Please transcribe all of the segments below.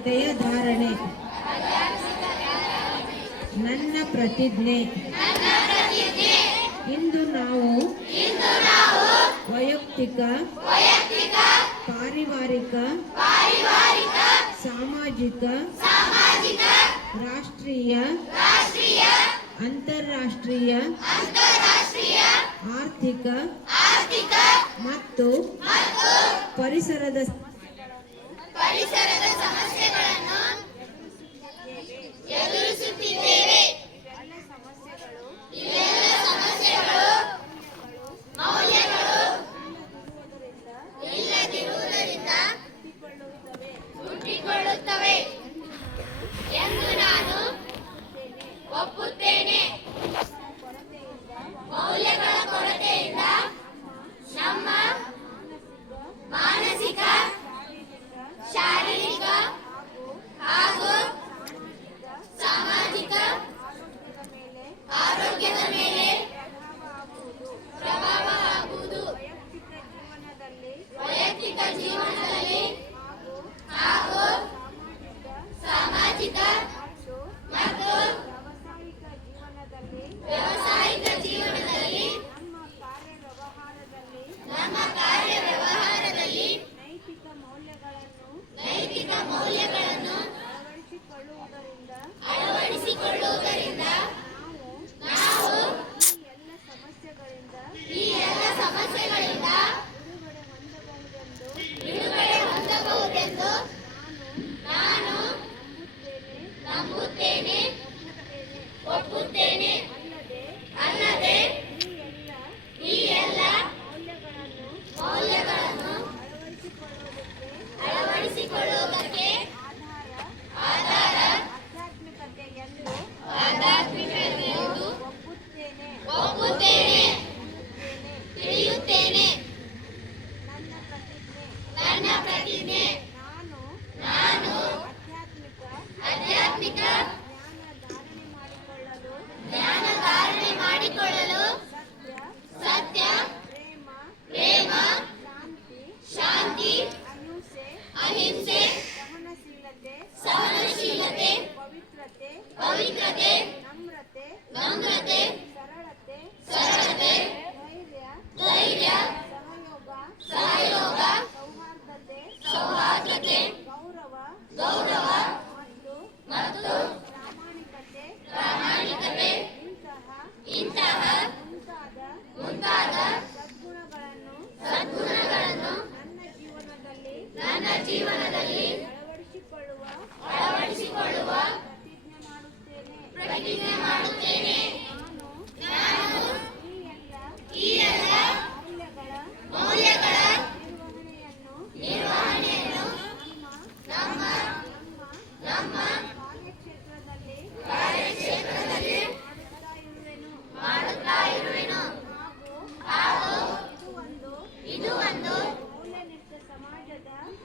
ಧಾರಣೆ ನನ್ನ ಪ್ರತಿಜ್ಞೆ. ಇಂದು ನಾವು ವೈಯಕ್ತಿಕ, ಪಾರಿವಾರಿಕ, ಸಾಮಾಜಿಕ, ರಾಷ್ಟ್ರೀಯ, ಅಂತಾರಾಷ್ಟ್ರೀಯ, ಆರ್ಥಿಕ ಮತ್ತು ಪರಿಸರದ ಸಮಸ್ಯೆಗಳನ್ನು ಎದುರಿಸುತ್ತಿದ್ದೇವೆ. ಇವೆಲ್ಲ ಸಮಸ್ಯೆಗಳು ಮೌಲ್ಯಗಳು ಇಲ್ಲದಿರುವುದರಿಂದ ಹುಟ್ಟಿಕೊಳ್ಳುತ್ತವೆ ಎಂದು ನಾನು ಒಪ್ಪುತ್ತೇನೆ. ಮೌಲ್ಯಗಳ ಕೊರತೆಯಿಂದ ನಮ್ಮ ಮಾನಸಿಕ, ಶಾರೀರಿಕ ಹಾಗೂ ಸಾಮಾಜಿಕ ಆರೋಗ್ಯದ ಮೇಲೆ ಪ್ರಭಾವ ಆಗುವುದು. ವೈಯಕ್ತಿಕ ಜೀವನದಲ್ಲಿ ಹಾಗೂ ಸಾಮಾಜಿಕ ಮತ್ತು ವ್ಯಾವಸಾಯಿಕ ಜೀವನದಲ್ಲಿ ನಮ್ಮ ಕಾರ್ಯವ್ಯವಹಾರದಲ್ಲಿ ನೈತಿಕ ಮೌಲ್ಯಗಳನ್ನು ಅಳವಡಿಸಿಕೊಳ್ಳುವುದರಿಂದ ನಾವು ಈ ಎಲ್ಲ ಸಮಸ್ಯೆಗಳಿಂದ ಬಿಡುಗಡೆ ಹೊಂದಬಹುದೆಂದು ನಾನು ನಂಬುತ್ತೇನೆ, ಒಪ್ಪುತ್ತೇನೆ. ಅಲ್ಲದೆ ಈ ಎಲ್ಲ ಮೌಲ್ಯಗಳನ್ನು ಅಳವಡಿಸಿಕೊಳ್ಳುವುದಕ್ಕೆ ಆಧಾರ ಆಧ್ಯಾತ್ಮಿಕತೆಯೆಂದು ಒಪ್ಪುತ್ತೇನೆ, ತಿಳಿಯುತ್ತೇನೆ. ನನ್ನ ಪ್ರತಿಜ್ಞೆ ನಾನು ಆಧ್ಯಾತ್ಮಿಕ ಜ್ಞಾನ ಧಾರಣೆ ಮಾಡಿಕೊಳ್ಳಲು ಸತ್ಯ, ಪ್ರೇಮ, ಶಾಂತಿ, ಅಹಿಂಸೆ, ಸಹನಶೀಲತೆ, ಪವಿತ್ರತೆ, ನಮ್ರತೆ, ಸರಳತೆ, ಧೈರ್ಯ, ಸಹಯೋಗ, ಸೌಹಾರ್ದತೆ, ಗೌರವ ಮತ್ತು ಪ್ರಾಮಾಣಿಕತೆ ಇಂತಹ ಮುಂತಾದ ಸದ್ಗುಣಗಳನ್ನು ನನ್ನ ಜೀವನದಲ್ಲಿ ಅಳವಡಿಸಿಕೊಳ್ಳುವ ಪ್ರತಿಜ್ಞೆ ಮಾಡುತ್ತೇನೆ. ನಾನು ಈ ಎಲ್ಲ ಮೌಲ್ಯಗಳ ನಿರ್ವಹಣೆಯನ್ನು ನಮ್ಮ ಕಾರ್ಯಕ್ಷೇತ್ರದಲ್ಲಿ ಮಾಡುತ್ತಾ ಇರುವೆನು ಹಾಗೂ ಇದು ಒಂದು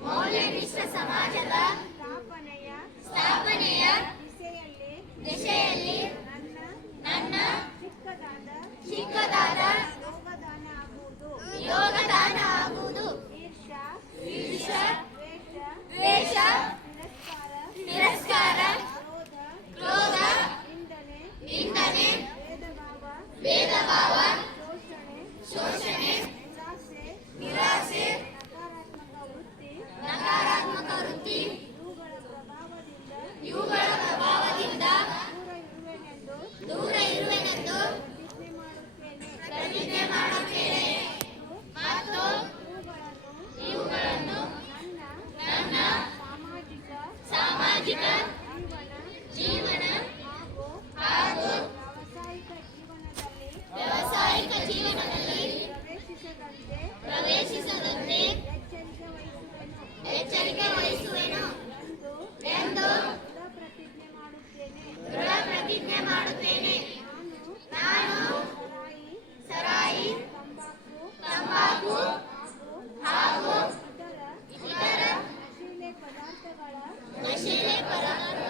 ಮೌಲ್ಯನಿಷ್ಠ ಸಮಾಜದ ಸ್ಥಾಪನೆಯ ದಿಶೆಯಲ್ಲಿ ನನ್ನ ಚಿಕ್ಕದಾದ ಯೋಗದಾನ ಆಗುವುದು. ಈರ್ಷ್ಯ, ದ್ವೇಷ, ತಿರಸ್ಕಾರ, ಕ್ರೋಧ, ನಿಂದನೆ, ಭೇದಭಾವ, ಶೋಷಣೆ, ನಿರಾಸೆ, ನಕಾರಾತ್ಮಕ ವೃತ್ತಿ ಇವುಗಳ ಪ್ರಭಾವದಿಂದ ದೂರ ಇರುವೆನೆಂದು ಪ್ರತಿಜ್ಞೆ ಮಾಡುತ್ತೇನೆ ಮತ್ತು ಇವುಗಳನ್ನು ನನ್ನ ಸಾಮಾಜಿಕ ಜೀವನ ಹಾಗೂ ವ್ಯಾವಸಾಯಿಕ ಜೀವನದಲ್ಲಿ ಪ್ರವೇಶಿಸದಂತೆ ಎಚ್ಚರಿಕೆ ವಹಿಸುವೆನು ಎಂದು ದೃಢ ಪ್ರತಿಜ್ಞೆ ಮಾಡುತ್ತೇನೆ. ನಾನು ಸರಾಯಿ, ತಂಬಾಕು ಹಾಗೂ ಇತರ ನಶೀಲೆ ಪದಾರ್ಥಗಳ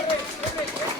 ಎಂದು